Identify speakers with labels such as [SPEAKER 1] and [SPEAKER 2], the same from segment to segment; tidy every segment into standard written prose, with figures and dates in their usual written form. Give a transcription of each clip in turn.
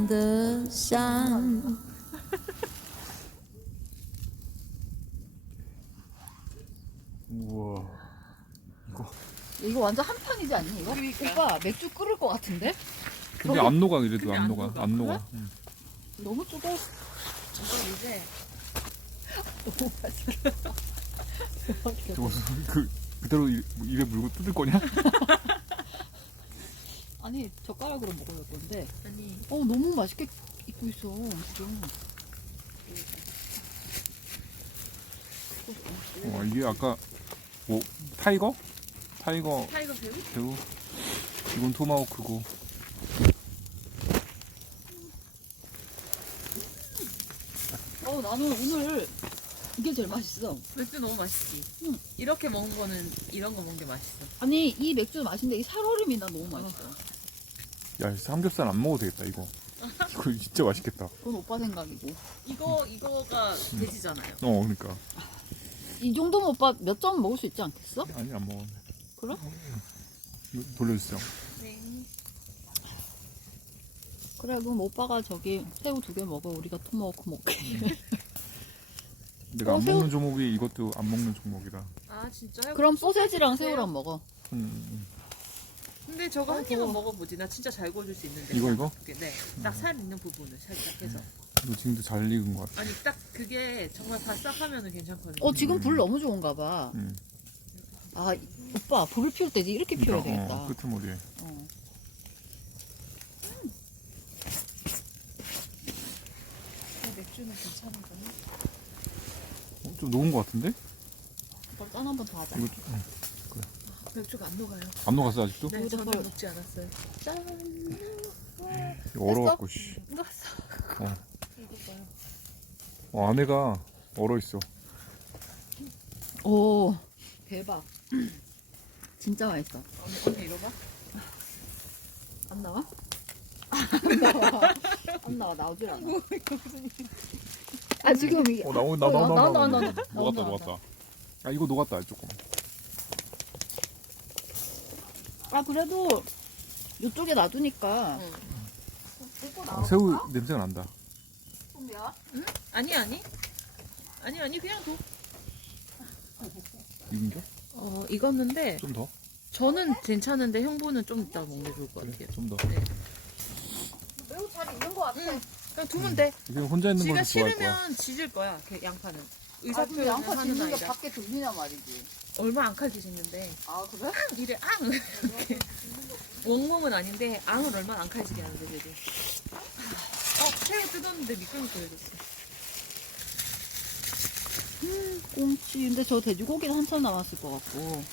[SPEAKER 1] in the sun.
[SPEAKER 2] 우와.
[SPEAKER 3] 이거 완전 한 판이지 않니 이거?
[SPEAKER 4] 그러니까.
[SPEAKER 3] 오빠 맥주 끓을 것 같은데?
[SPEAKER 2] 근데 안 녹아 이래도
[SPEAKER 4] 근데
[SPEAKER 2] 안
[SPEAKER 4] 안
[SPEAKER 2] 녹아.
[SPEAKER 4] 녹아.
[SPEAKER 2] 안 녹아. 응.
[SPEAKER 3] 너무 뜨거워.
[SPEAKER 4] 이거 이제
[SPEAKER 3] 너무 맛있겠다.
[SPEAKER 2] 저거 그대로 입에 물고 뜯을 거냐?
[SPEAKER 3] 아니 젓가락으로 먹어야 건데.
[SPEAKER 4] 아니
[SPEAKER 3] 너무 맛있게 익고 있어 지금.
[SPEAKER 2] 이게 아까 뭐 타이거? 타이거
[SPEAKER 4] 타이거 배우?
[SPEAKER 2] 새우. 이건 토마호크고.
[SPEAKER 3] 나는 오늘 이게 제일 맛있어.
[SPEAKER 4] 맥주 너무 맛있지.
[SPEAKER 3] 응.
[SPEAKER 4] 이렇게 먹은 거는 이런 거 먹는 게 맛있어.
[SPEAKER 3] 아니 이 맥주 맛있는데 이 살얼음이 나 너무 맛있어.
[SPEAKER 2] 야 삼겹살 안 먹어도 되겠다 이거. 이거 진짜 맛있겠다.
[SPEAKER 3] 그건 오빠 생각이고.
[SPEAKER 4] 이거가 돼지잖아요.
[SPEAKER 2] 그러니까.
[SPEAKER 3] 이 정도면 오빠 몇 점 먹을 수 있지 않겠어?
[SPEAKER 2] 아니 안 먹었네.
[SPEAKER 3] 그럼?
[SPEAKER 2] 이거 돌려주세요.
[SPEAKER 4] 네.
[SPEAKER 3] 그래 그럼 오빠가 저기 새우 2개 먹어. 우리가 토마호크 먹게.
[SPEAKER 2] 내가 안
[SPEAKER 3] 새우-
[SPEAKER 2] 먹는 종목이 이것도 안 먹는 종목이라.
[SPEAKER 4] 아 진짜요?
[SPEAKER 3] 그럼 소세지랑 새우랑 먹어.
[SPEAKER 4] 근데 저거 한 입만 먹어보지. 나 진짜 잘 구워줄 수 있는데.
[SPEAKER 2] 이거?
[SPEAKER 4] 네. 딱 살 있는 부분을 살짝 해서.
[SPEAKER 2] 이거 지금도 잘 익은 것 같아.
[SPEAKER 4] 아니 딱 그게 정말 바싹하면은 괜찮거든요.
[SPEAKER 3] 지금 불 너무 좋은가 봐. 아 오빠 불을 피울 때지 이렇게 피워야 되겠다.
[SPEAKER 2] 끄트머리에.
[SPEAKER 4] 맥주는 괜찮은 거네.
[SPEAKER 2] 좀 녹은 것 같은데?
[SPEAKER 3] 오빠 짠 한 번 더 하자.
[SPEAKER 2] 이거
[SPEAKER 4] 맥주가 안 녹아요.
[SPEAKER 2] 안 녹았어 아직도?
[SPEAKER 4] 네,
[SPEAKER 3] 여기다
[SPEAKER 4] 저는
[SPEAKER 3] 걸-
[SPEAKER 4] 녹지 않았어요.
[SPEAKER 3] 짠.
[SPEAKER 2] 이거 얼어갖고 씨.
[SPEAKER 4] 녹았어.
[SPEAKER 2] 어.
[SPEAKER 4] 이거 봐요.
[SPEAKER 2] 안에가 얼어 있어.
[SPEAKER 3] 오 대박. 진짜 맛있어.
[SPEAKER 4] 언니 이거 봐.
[SPEAKER 3] 안 나와? 안 나와. 안 나와. 나오질 않아. 아 지금 이게
[SPEAKER 2] 나온다.
[SPEAKER 3] 나온다.
[SPEAKER 2] 녹았다. 아 이거 녹았다 조금.
[SPEAKER 3] 아 그래도 이쪽에 놔두니까.
[SPEAKER 2] 새우 냄새가 난다.
[SPEAKER 4] 아니 그냥 둬.
[SPEAKER 2] 익은 게?
[SPEAKER 4] 익었는데
[SPEAKER 2] 좀 더?
[SPEAKER 4] 저는 괜찮은데 형부는 좀 이따 먹는 게 좋을 것 같아요.
[SPEAKER 2] 좀 더.
[SPEAKER 4] 네.
[SPEAKER 3] 매우 잘 익는 것 같아.
[SPEAKER 4] 그냥 두면 돼.
[SPEAKER 2] 지금 혼자 있는
[SPEAKER 4] 지가
[SPEAKER 2] 걸 좋아할 거야.
[SPEAKER 4] 싫으면 지질 거야. 걔 양파는.
[SPEAKER 3] 아
[SPEAKER 4] 의사
[SPEAKER 3] 근데
[SPEAKER 4] 표현을
[SPEAKER 3] 양파
[SPEAKER 4] 하는
[SPEAKER 3] 짓는 게
[SPEAKER 4] 아이라.
[SPEAKER 3] 밖에 들리냐 말이지.
[SPEAKER 4] 얼마 안 칼 지졌는데
[SPEAKER 3] 아 그래?
[SPEAKER 4] 이래 앙 이렇게. 원몸은 아닌데 앙을 얼마 안 칼지게 하는데 그래도. 새우 뜯었는데 미끌미끌 해졌어.
[SPEAKER 3] 꽁치. 근데 저 돼지고기는 한참 남았을 것 같고.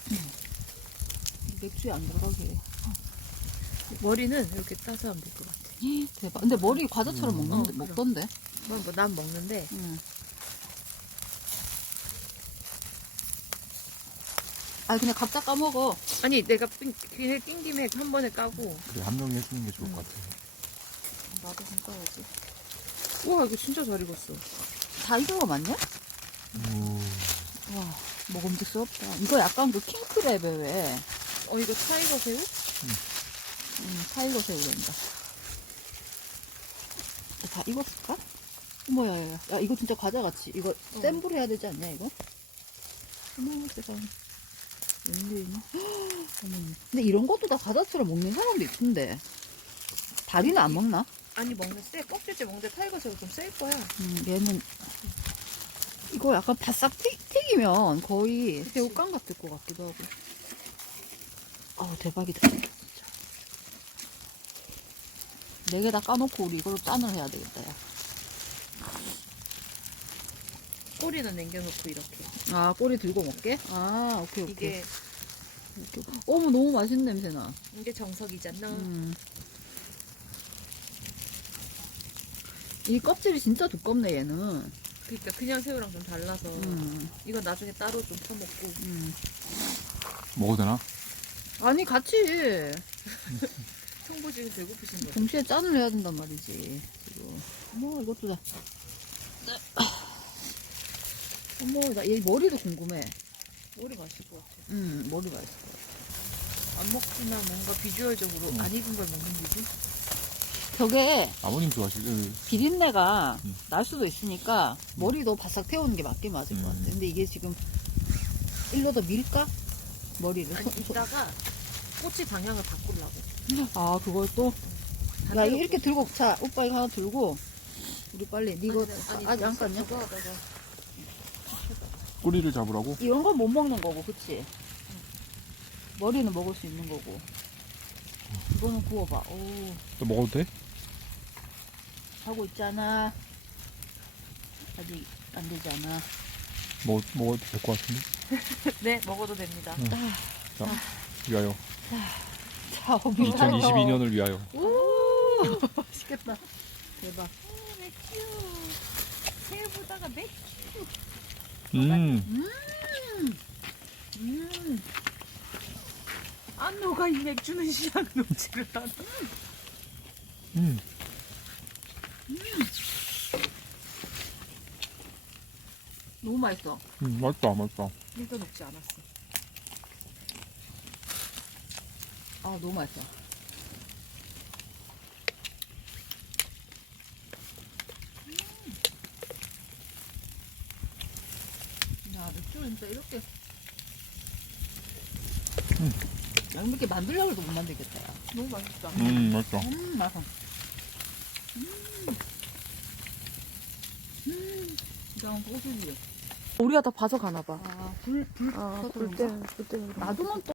[SPEAKER 3] 맥주에 안 들어가게 해.
[SPEAKER 4] 머리는 이렇게 따서 하면 될 것 같아.
[SPEAKER 3] 대박. 근데 머리 과자처럼
[SPEAKER 4] 그럼.
[SPEAKER 3] 먹던데.
[SPEAKER 4] 난 먹는데
[SPEAKER 3] 응. 아 그냥 각자 까먹어.
[SPEAKER 4] 아니 내가 비닐 낀 김에 한 번에 까고.
[SPEAKER 2] 그래 한 명이 해주는 게 좋을 것 같아.
[SPEAKER 3] 나도 좀 까야지.
[SPEAKER 4] 우와 이거 진짜 잘 익었어.
[SPEAKER 3] 다 익은 거 맞냐? 와 먹음직스럽다. 이거 약간 그 킹크랩에 왜?
[SPEAKER 4] 이거 타이거 새우?
[SPEAKER 3] 타이거 새우된다. 다 익었을까? 어머 야야야. 야 이거 진짜 과자같이. 이거 센 불 해야 되지 않냐 이거? 어머 세상에. 웬일이니? 어머. 근데 이런 것도 다 과자처럼 먹는 사람도 있던데. 다리는 안 먹나?
[SPEAKER 4] 아니 먹는데 껍질째 먹는데 타이거 새우 좀 셀 거야.
[SPEAKER 3] 얘는 이거 약간 바싹 튀기면 거의 새우깡 같을 것 같기도 하고. 대박이다 진짜. 4개 다 까놓고 우리 이걸로 짠을 해야 되겠다 야.
[SPEAKER 4] 꼬리는 남겨놓고 이렇게.
[SPEAKER 3] 꼬리 들고 먹게? 오케이.
[SPEAKER 4] 이게
[SPEAKER 3] 어머 너무 맛있는 냄새나.
[SPEAKER 4] 이게 정석이잖아.
[SPEAKER 3] 이 껍질이 진짜 두껍네 얘는.
[SPEAKER 4] 그러니까 그냥 새우랑 좀 달라서 이건 나중에 따로 좀 퍼먹고.
[SPEAKER 2] 먹어도 되나?
[SPEAKER 3] 아니 같이
[SPEAKER 4] 형부 지금 배고프신 거죠?
[SPEAKER 3] 동시에 짠을 해야 된단 말이지 지금. 어머 이것도 다. 어머 나 얘 머리도 궁금해.
[SPEAKER 4] 머리 맛있을 것 같아.
[SPEAKER 3] 머리 맛있을 것 같아.
[SPEAKER 4] 안 먹지만 뭔가 비주얼적으로 안 익은 걸 먹는 기분?
[SPEAKER 3] 저게
[SPEAKER 2] 아버님 좋아하시죠?
[SPEAKER 3] 비린내가
[SPEAKER 2] 음.
[SPEAKER 3] 날 수도 있으니까 머리도 바싹 태우는 게 맞긴 맞을 것 같아. 근데 이게 지금 일로 더 밀까? 머리를.
[SPEAKER 4] 아니, 이따가 꼬치 방향을 바꾸려고.
[SPEAKER 3] 아, 그걸 또? 야, 이거 이렇게 들고, 자, 오빠 이거 하나 들고, 우리 빨리, 니 이거, 아직 안 깠냐?
[SPEAKER 4] 저거 하다가
[SPEAKER 2] 꼬리를 잡으라고?
[SPEAKER 3] 이런 건 못 먹는 거고, 그치? 머리는 먹을 수 있는 거고. 이거는 구워봐. 오,
[SPEAKER 2] 또 먹어도 돼?
[SPEAKER 3] 하고 있잖아. 아직 안 되잖아.
[SPEAKER 2] 먹어도 될 것 같은데?
[SPEAKER 4] 네, 먹어도 됩니다.
[SPEAKER 2] 자, 위하여.
[SPEAKER 3] 자,
[SPEAKER 2] 2022년을 위하여.
[SPEAKER 3] 오, 맛있겠다. 대박.
[SPEAKER 4] 맥주. 새우보다가 맥주.
[SPEAKER 2] 음.
[SPEAKER 4] 안 녹아, 이 맥주는 시장 녹지를 않아.
[SPEAKER 2] 음.
[SPEAKER 3] 너무 맛있어.
[SPEAKER 2] 맛있다, 맛있다.
[SPEAKER 4] 일도 녹지 않았어.
[SPEAKER 3] 아, 너무 맛있어. 야, 맥주를 진짜 이렇게. 야, 이렇게 만들려고 해도 못 만들겠다, 야.
[SPEAKER 4] 너무 맛있다.
[SPEAKER 2] 맛있다.
[SPEAKER 3] 맛있어.
[SPEAKER 4] 그냥 꼬시지. 우리가 다 봐서 가나봐.
[SPEAKER 3] 아, 불
[SPEAKER 4] 아,
[SPEAKER 3] 켜서
[SPEAKER 4] 볼
[SPEAKER 3] 그런가?
[SPEAKER 4] 때는, 볼 때는.
[SPEAKER 3] 놔두면 또